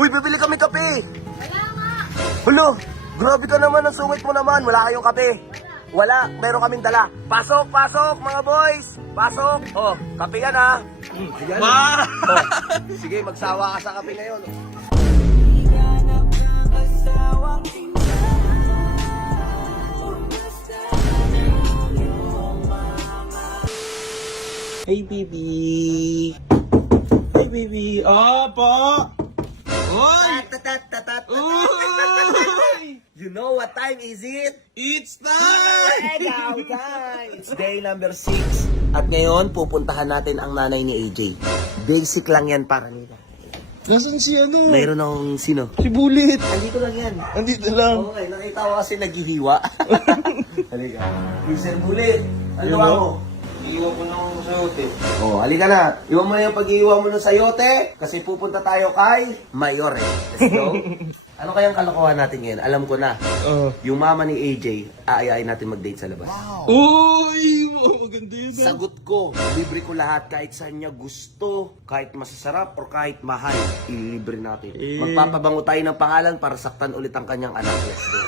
Uy, bibili kami kape. Wala nga. Hulo, grabe ka naman, ang sungit mo naman. Wala kayong kape. Wala, meron kaming dala. Pasok, pasok mga boys. Pasok. Oh, kape yan ha. Sige, Wow! oh, sige, magsawa ka sa kape ngayon. Hey, baby! Hey, baby! Apa! Oy! Tatat. Uy! You know what time is it? It's time! Egaw time! It's day number 6. At ngayon, pupuntahan natin ang nanay ni AJ. Basic lang yan para nila. Nasaan si ano? Mayroon akong sino? Si Bullet! Andito lang yan. Andito lang. Okay, nakita ko kasi naghihiwa. Halika. Mr. Bullet, ano Yun, ba no? mo? Iiwan ko lang sa hotel. Oh, halika na. Iwan mo na yung pag-iiwan mo ng sayote kasi pupunta tayo kay Mayore. Let's go. Ano kayang kalokohan natin ngayon? Alam ko na. Yung mama ni AJ, aayain natin mag-date sa labas. Uy! Maganda yun. Sagot ko, libre ko lahat kahit saan niya gusto, kahit masasarap or kahit mahal, ililibre natin. Magpapabango tayo ng pangalan para saktan ulit ang kanyang anak. Let's go.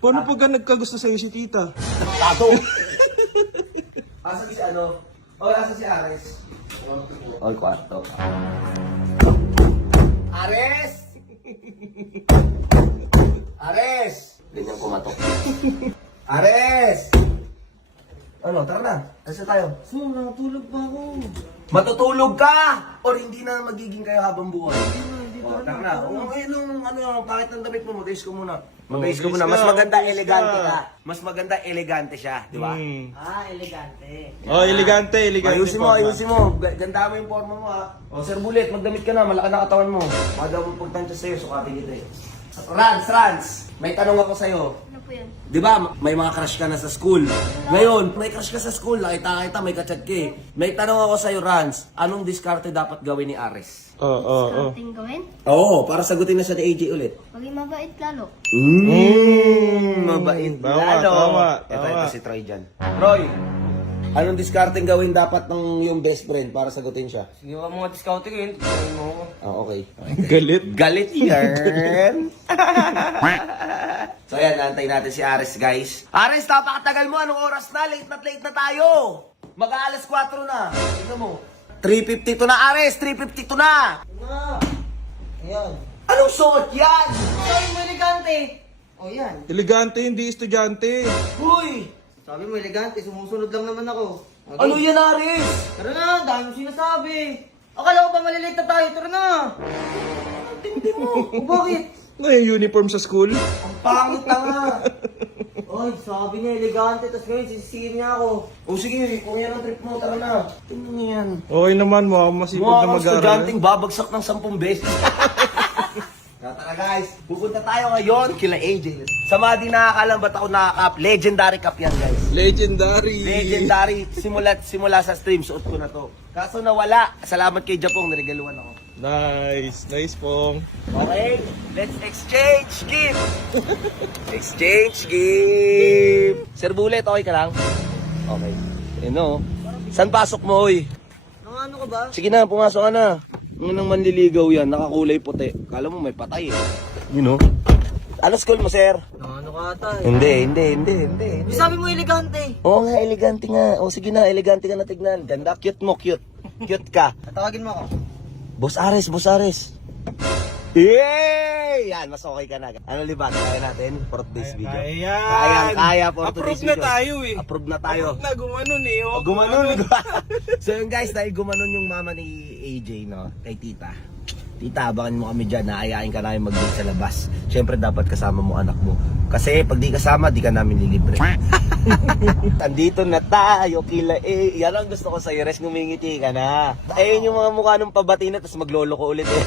Paano pagka nagkagusto sa'yo si tita? Tato! Asa si ano? O, asa si Ares? O, kwarto. Ares! Ares! Ganyan kumatok. Ares! Ano, tara na. Asa tayo? So, nakatulog pa ako. Matutulog ka! Or hindi na magiging kayo habang buhay? O, tara na. O, ngayon, ano, bakit ng damit mo? Mag-ayos ko muna. Mag-ayos ko muna. Mas maganda, elegante ka. Mas maganda, elegante siya. Di ba? Ah, elegante. Oh, elegante. Ayusin mo, ayusin mo. Ganda mo yung forma mo ha. O, Sir Bullet, magdamit ka na. Malaki na katawan mo. Baka mo pagtansya sa'yo, sukatin kita eh. Rans! May tanong ako sa'yo. Ano po yan? Di ba, may mga crush ka na sa school. Ngayon, may crush ka sa school. Nakita kita, may kachat ka eh. May tanong ako sa'yo, Rans. Anong diskarte dapat gawin ni Ares? Something gawin? Oo, para sagutin na siya ni AJ ulit. Maging mabait lalo. Mabait Tama, lalo. tama, Ito tama. si Troy dyan. Troy, anong discarding gawin dapat ng yung best friend para sagutin siya? Hindi ka mga discounting yun. Mo. Oh, okay. Galit. Galit yan. So yan, naantay natin si Ares, guys. Ares, napakatagal mo. Anong oras na? Late na tayo. Mag-aalas 4 na. Tignan mo. 3:52 na, Ares. 3:52 na. Ayan. Anong suot yan? Sabi mo elegante. O yan. Elegante, hindi estudyante. Uy! Sabi mo elegante, sumusunod lang naman ako. Okay. Ano yan, Ares? Tara na, dami mo sinasabi. Akala ko ba malilate na tayo? Tara na. Hindi mo. O bakit? Ano yung uniform sa school? Ang pangit na nga. Oy, sabi niya elegante, tapos ngayon sisisihin niya ako. O sige, kung yan ang trip mo, tara na. Tingnan niyo yan. Okay naman, mukhang masipag Mukha na kang mag-aaral. estudyanteng babagsak ng 10 beses. Tara guys, pupunta tayo ngayon kila AJ. Sa mga di nakakalam ba't ako nakakap, legendary cup yan guys. Legendary. Legendary, simula sa stream, suot ko na to. Kaso nawala, salamat kay Japong, niregaluhan ako. Nice. Nice pong. Okay, let's exchange gift. Exchange gift. Sir Bullet, okay ka lang? Okay. Saan pasok mo, oy? Nang ano ka ba? Sige na, pumasok ka na. Nang manliligaw yan, nakakulay puti. Kala mo may patay eh. You know? Ano school mo, sir? Nang ano ka ata eh. Hindi. Di sabi mo elegante. Oo nga, elegante nga. O sige na, elegante ka na tignan. Ganda, cute mo, cute. Cute ka. Tatawagin mo ako. Boss Ares. Yay! Yan, mas okay ka na. Ano libat? Kaya natin for today's video. Ayan. Kaya for today's Approve na video. tayo eh. Approve na tayo. Approve na, gumanon eh. Oh, Gumanon. So yun guys, dahil gumanon yung mama ni AJ, no? Kay tita. Tita, abangan mo kami dyan. Naayain ka namin mag-date sa labas. Siyempre dapat kasama mo anak mo. Kasi pag di kasama, di ka namin lilibre. Andito na tayo, kila eh. Yan ang gusto ko sa'yo, Res, ngumingiti ka na. Ayun yung mga mukha nung pabati na, tapos maglolo ko ulit eh.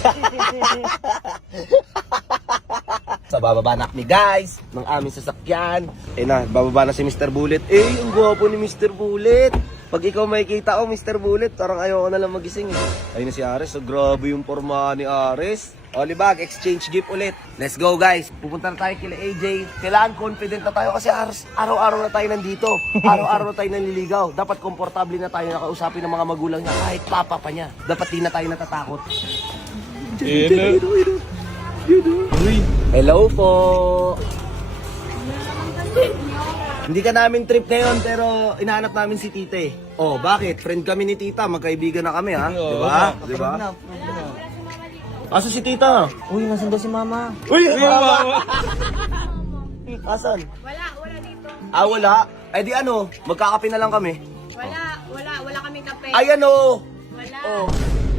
Sa bababa na kami guys, ng aming sasakyan. Eh na, bababa na si Mr. Bullet. Eh, ang gwapo ni Mr. Bullet. Pag ikaw makikita ko, Mr. Bullet, parang ayoko na lang magising eh. Ayun na si Ares, so grabe yung forma ni Ares. Olibag, exchange gift ulit. Let's go guys. Pupunta na tayo kila AJ. Kailangan confident na tayo kasi araw-araw na tayo nandito. Araw-araw na tayo nanliligaw. Dapat komportable na tayo nakausapin ng mga magulang niya kahit papa pa niya. Dapat di na tayo natatakot. Uy, Hello po. Hindi ka namin trip ngayon pero inaanap namin si Tita eh. Oh, bakit? Friend kami ni Tita, magkaibigan na kami ha. Di ba? Di ba? Asan si Tita? Uy, nasan daw si mama? Uy! mama. Asan? Wala dito. Ah, wala? Eh di ano, magkakape na lang kami. Wala kaming kape. Ay ano? Wala. Oh,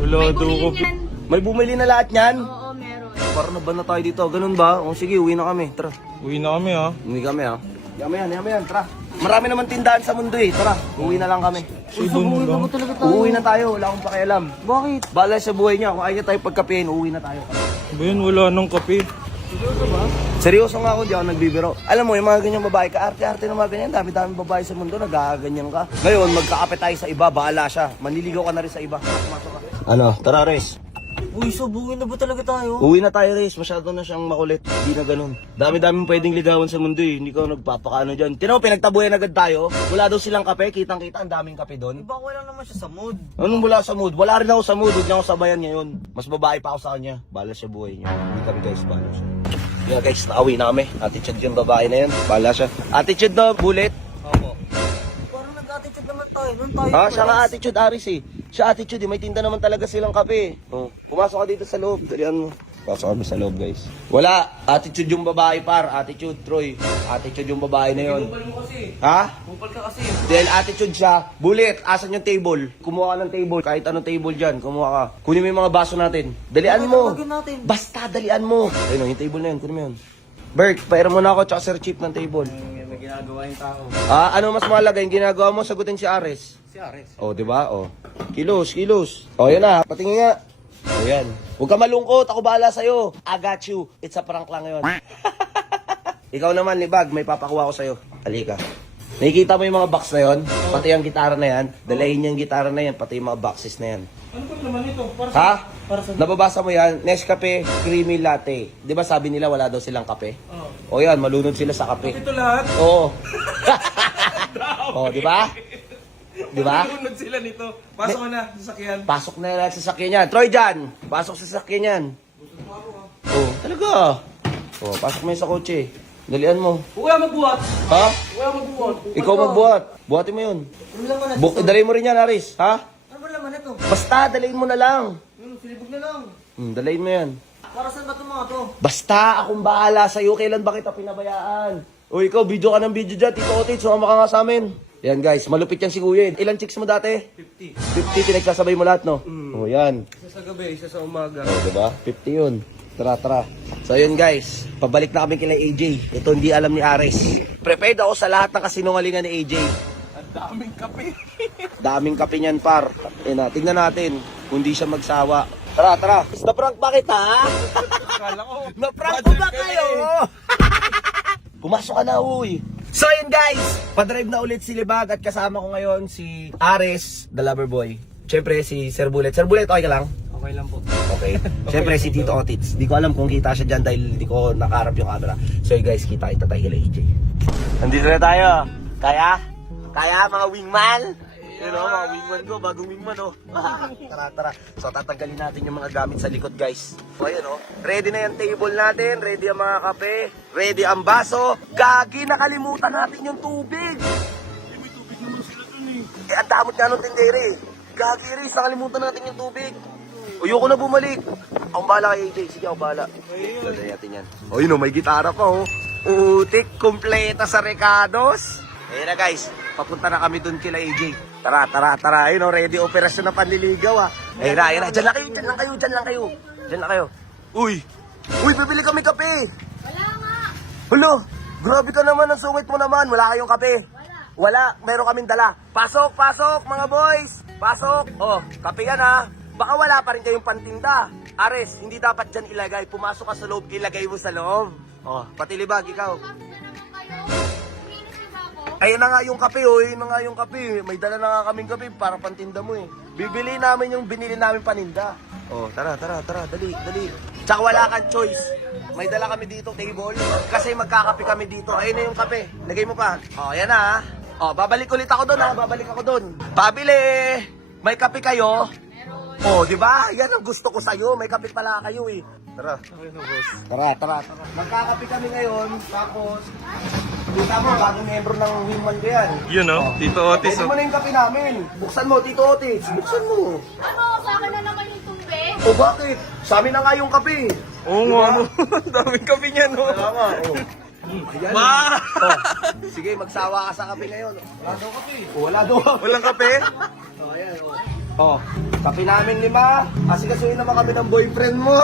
Wala May daw bumili ko. niyan. may bumili na lahat yan? Oo, meron. Para na ba na tayo dito? Ganun ba? O sige, uwi na kami. Tara. Uwi na kami ha. Uwi kami ha. Yama yan, tara. Marami naman tindahan sa mundo eh. Tara, uwi na lang kami. Sibo mo lang. Uuwi na tayo, wala akong pakialam. Bakit? Bala sa buhay niya, kung ayaw niya tayo pagkapein, uuwi na tayo. Ba yun, wala nang kape. Seryoso nga ako, di ako nagbibiro. Alam mo, yung mga ganyang babae, kaarte-arte ng mga ganyan, dami-dami babae sa mundo, nagaganyan ka. Ngayon, magkakape tayo sa iba, bahala siya. Manliligaw ka na rin sa iba. Pumasok ka. Ano, tara Res. Uy, subukin na ba talaga tayo? Uwi na tayo Res, masyado na siyang makulit. Hindi na ganun. Dami-daming pwedeng ligawan sa mundo eh. Hindi ka nagpapakaano dyan. Tinaw, pinagtabuyan agad tayo. Wala daw silang kape, kitang-kita, ang daming kape doon. Baka wala naman siya sa mood. Anong wala sa mood? Wala rin ako sa mood. Huwag niya ako sabayan ngayon. Mas babae pa ako sa kanya. Bala siya buhay niya. Hindi kami guys, bala siya. Yeah guys, nauwi na kami. Attitude yung babae na yun. Bala siya. Attitude na, Bullet. Parang nag-attitude naman tayo. Nun tayo. Ha? Siya nga attitude, Aris eh. Siya attitude eh. May tinda naman talaga silang kape. Oh. Pumasok ka dito sa loob. Dalian mo. Pasok kami sa loob guys. Wala. Attitude yung babae par. Attitude, Troy. Attitude yung babae na yun. Kupal mo kasi. Ha? Kupal ka kasi. Dahil attitude siya. Bullet, asan yung table? Kumuha ka ng table. Kahit anong table dyan, kumuha ka. Kunin mo yung mga baso natin. Dalian mo. Tawagin natin. Basta, dalian mo. Ayun o, yung table na yun. Kunin mo yun. Bert, pairam mo na ako tsaka Sir Chief ng table. May ginagawa yung tao. Ah, ano mas mahalaga? Yung ginagawa mo, sagutin si Ares. Si Ares. Oh, di ba? Oh. Kilos. Oh, yan na. Patingin nga. Oh, yan. Huwag ka malungkot. Ako bahala sa'yo. I got you. It's a prank lang yun. Ikaw naman, Libag. May papakuha ko sa'yo. Halika. Nakikita mo yung mga box na yon? Pati yung gitara na yan. Dalahin niya yung gitara na yan. Pati yung mga boxes na yan. Ano ba naman ito? Para Ha? Nababasa mo yan? Nescafe Creamy Latte. Di ba sabi nila wala daw silang kape? O yan, malunod sila sa kape. ito lahat. Oo. Oh, di ba? Di ba? Nunod sila nito. Pasok ka na, sasakyan. Pasok na yan sa sasakyan yan. Troy dyan! Pasok sa sasakyan yan. Oh, talaga. Oh, pasok mo yan sa kotse. Dalian mo. Huwag magbuhat. Ha? Huwag magbuhat. Ikaw magbuhat. Buhatin mo yun. Ano laman na? Dalhin mo rin yan, Aris. Ha? Ano ba laman ito? Basta, dalhin mo na lang. Silibog na lang. Dalhin mo yan. Para saan ba itong mga to? Basta, akong bahala sa'yo. Kailan ba kita pinabayaan? O ikaw, video ka ng video dyan. Tito Otit, sumama ka nga sa amin. Yan guys, malupit yan si Kuya. Ilan chicks mo dati? 50. 50, pinagsasabay mo lahat, no? O yan. Isa sa gabi, isa sa umaga. O, diba? 50 yun. Tara. So yun guys, pabalik na kami kila AJ. Ito hindi alam ni Ares. Prepared ako sa lahat ng kasinungalingan ni AJ. Ang daming kape. Daming kape niyan par. Tingnan natin kung di siya magsawa. Tara. Na-prank ba kita? Akala ko. Na-prank ko ba kayo? Pumasok ka na, uy. So yun guys, padrive na ulit si Libag at kasama ko ngayon si Ares, the lover boy. Siyempre si Sir Bullet. Sir Bullet, okay ka lang? Okay lang po. Okay. Siyempre si Tito Otits. Di ko alam kung kita siya dyan dahil di ko nakaharap yung camera. So yun guys, kita tayo kila AJ. Nandito na tayo. Kaya? Kaya mga wingman? You know, mga wingman ko, bagong wingman oh. Tara. So tatanggalin natin yung mga gamit sa likod guys. So ayun oh, ready na yung table natin, ready ang mga kape, ready ang baso. Gagi, nakalimutan natin yung tubig. May tubig naman sila dun eh. Eh, ang damot nga nung tindere. Gagi, Riz, nakalimutan natin yung tubig. Ayoko na bumalik. Akong bahala kay AJ. Sige, ako bahala. Dali natin yan. O yun o, may gitara pa o. Utik, kumpleta sa Recados. Ayun na guys, papunta na kami dun kila AJ. Tara. Ayun o, ready operasyon na panliligaw ah. Ayun na. Diyan lang kayo. Uy, bibili kami kape. Wala nga. Hulo, grabe ka naman, ang sungit mo naman. Wala kayong kape. Wala, meron kaming dala. Pasok, mga boys. Pasok. Oh, kape yan ha. Baka wala pa rin kayong pantinda. Ares, hindi dapat dyan ilagay. Pumasok ka sa loob, ilagay mo sa loob. Oh, pati Libag, ikaw. Tapos na naman kayo. Umiinis na ba ako? Ayun na nga yung kape, oh. Ayun na nga yung kape. May dala na nga kaming kape para pantinda mo eh. Bibili namin yung binili namin paninda. Oh, tara. Dali. Tsaka wala kang choice. May dala kami dito, table. Kasi magkakape kami dito. Ayun na yung kape. Lagay mo pa. Oh, ayan na ha. Oh, babalik ulit ako doon ha. Babalik ako doon. Pabili! May kape kayo? Meron. Oh, di ba? Yan ang gusto ko sa'yo. May kape pala kayo eh. Tara. Tara. Magkakape kami ngayon. Tapos, kita mo, bagong membro ng Wingman ko yan. Yun oh, Tito Otis Pwede mo na yung kape namin. Buksan mo, Tito Otis. Buksan mo. Ano, sa akin na naman yung tubig? O bakit? Sa amin na nga yung kape. Oo nga, ano. Ang daming kape niya, no? Kaya nga, oh. Ayan. Wow! Oh, sige, magsawa ka sa kape ngayon. Wala daw kape. Wala daw. Walang kape? Oh, ayan, oh. Oh, kape namin 5. Asikasuhin naman kami ng boyfriend mo.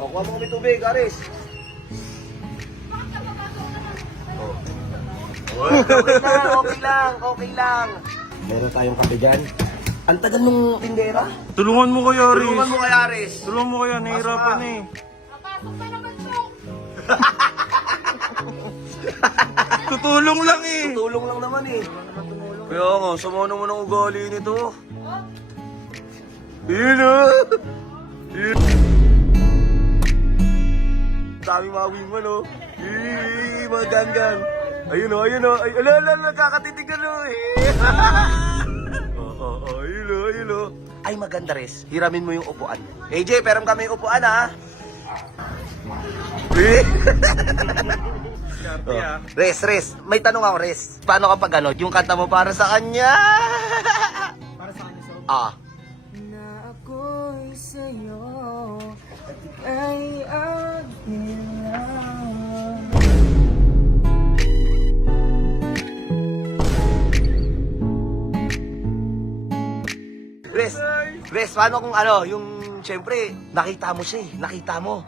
Oh, kuha mo kami tubig, Aris. Okay lang. Meron tayong kape dyan. Ang tagal ng tindera. Tulungan mo kaya, Aris. Tulungan mo kay Aris. Tulungan mo kaya, nahihirapan eh. Napasok pa naman po. Tutulong lang eh. Tulong lang naman eh. Kaya nga, sama naman ang ugali nito. Yun o. Dami mawing mo no. Mga ganggang. Ayun o. Ay, ala, nakakatitig ka no eh. Ayun o. Ay maganda res, hiramin mo yung upuan. AJ, peram kami yung upuan ha. Oh. Res, may tanong ako, Res. Paano kapag ano, yung kanta mo para sa kanya? Para sa kanya, so. Ah. Na ako'y sa'yo at ika'y agnilang. Res, paano kung ano, yung, syempre, nakita mo siya eh, nakita mo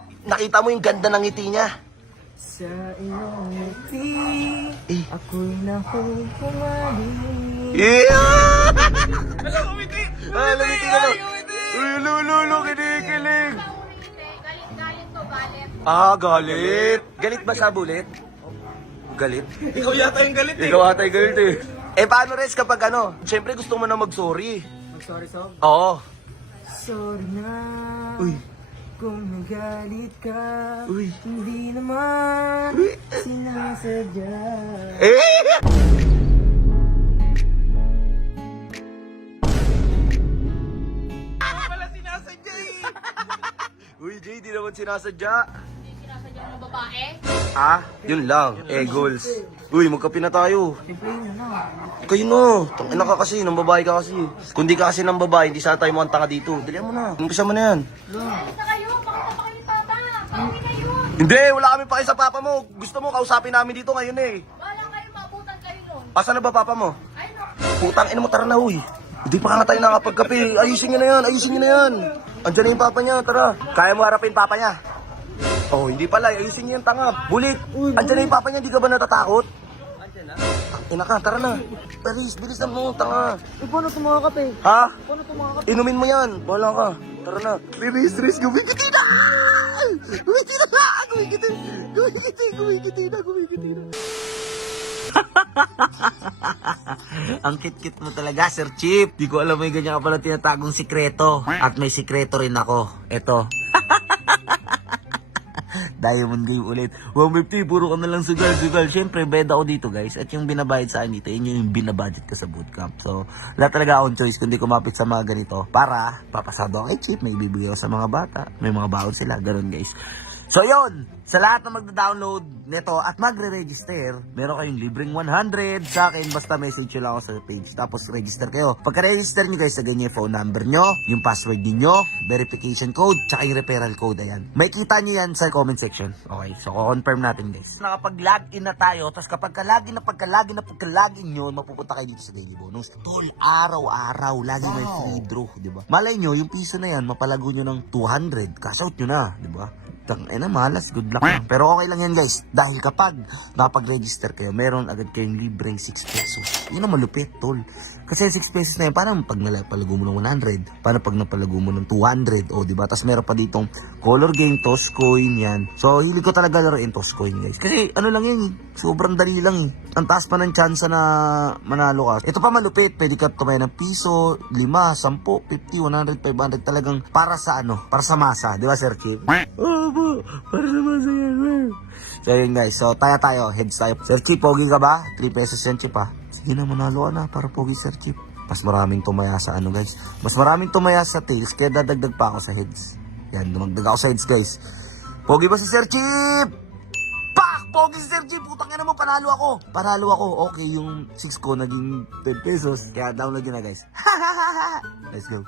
yung ganda ng ngiti niya. Sa iyong ngiti, Eh. ako'y nahuhumali. Yeah! Lumiti ka no? Uy, lulu, kinikilig. Galit to, galit. Ah, galit. Galit ba sa bulit? Galit? Ikaw yata yung galit eh. Ikaw atay galit eh. Eh, paano Res kapag ano, syempre gusto mo na mag-sorry. Mag-sorry, so. Oo. Sorry na. Uy. Kung nagalit ka, Uy. hindi naman Uy. sinasadya. Eh! Wala sinasadya eh. Uy, Jay, di naman sinasadya. Hindi sinasadya ng babae. Ah, yun lang. Goals. Uy, magkape na tayo. Siyempre yun na. Kayo na. Tangina ka kasi, nang babae ka kasi. Kung di ka kasi ng babae, hindi sana tayo mukhang tanga dito. Dalihan mo na. Umpisa mo na yan. Alis na kayo, pakita pa kayo tata. Pauwi na yun. Hindi, wala kami pa sa papa mo. Gusto mo, kausapin namin dito ngayon eh. Wala kayo, maabutan kayo nun. Asan na ba papa mo? Ayun o. Putang ina mo, tara na, uy. Hindi pa nga tayo nakapagkape. Ayusin niyo na yan. Andiyan na yung papa niya, tara. Kaya mo harapin papa niya? Oh, hindi pala. Ayusin niyo yung tanga. Bulit. Andiyan na yung papa niya, di ka ba natatakot? Ina ka, tara na. Bilis na mo, tanga. Eh, paano tumawa ka, pe? Ha? Paano tumawa ka? Inumin mo yan. Wala ka. Tara na. Riris, gumigiti na! Gumigiti na! Ang kit-kit mo talaga, Sir Chip. Di ko alam may ganyan ka pala tinatagong sikreto. At may sikreto rin ako. Ito. Diamond game ulit. 150, puro ka na lang sugal. Siyempre, bayad ako dito, guys. At yung binabayad sa akin dito, yun yung binabudget ko sa bootcamp. So, wala talaga akong choice kundi kumapit sa mga ganito para papasado ako kay Chip. May ibibigay ako sa mga bata. May mga baon sila. Ganun, guys. So, yun. Sa lahat na magda-download nito at magre-register, meron kayong libreng 100 sa akin. Basta message nyo lang ako sa page. Tapos, register kayo. Pagka-register nyo, guys, sagay nyo yung phone number nyo, yung password niyo, verification code, tsaka yung referral code. Ayan. May kita nyo yan sa comment section. Okay, so, confirm natin, guys. Nakapag-login na tayo, tapos kapag ka-login nyo, mapupunta kayo dito sa daily bonus. Tol, araw-araw, lagi may free draw, di ba? Malay nyo, yung piso na yan, mapalago nyo ng 200. Cash out nyo na, di ba? Tangina, malas, good luck lang. Pero okay lang yan, guys. Dahil kapag nakapag-register kayo, meron agad kayong libreng 6 pesos. Yun ang malupit, tol. Kasi 6 pesos na yun, parang pag napalago mo ng 100, parang pag napalago mo ng 200, o diba? Tapos meron pa ditong color game, toss coin, yan. So, hilig ko talaga laruin toss coin, guys. Kasi ano lang yun, sobrang dali lang eh. Ang taas pa ng chance na manalo ka. Ito pa malupit, pwede ka tumayo ng piso, 5, 10, 50, 100, 500, talagang para sa ano, para sa masa, di ba, Sir Chip? Oh, po. Para naman sa'yo. So yun guys, so tayo, heads tayo. Sir Chip, pogi ka ba? 3 pesos yan, Chip ha. Sige na, manalo ka na para pogi, Sir Chip. Mas maraming tumaya sa ano guys. Mas maraming tumaya sa tails, kaya dadagdag pa ako sa heads. Yan, dumagdag ako sa heads guys. Pogi ba si Sir Chip? Pak! Pogi si Sir Chip! Putang ina mo, panalo ako. Panalo ako. Okay, yung 6 ko naging 10 pesos. Kaya download yun na guys. Let's go.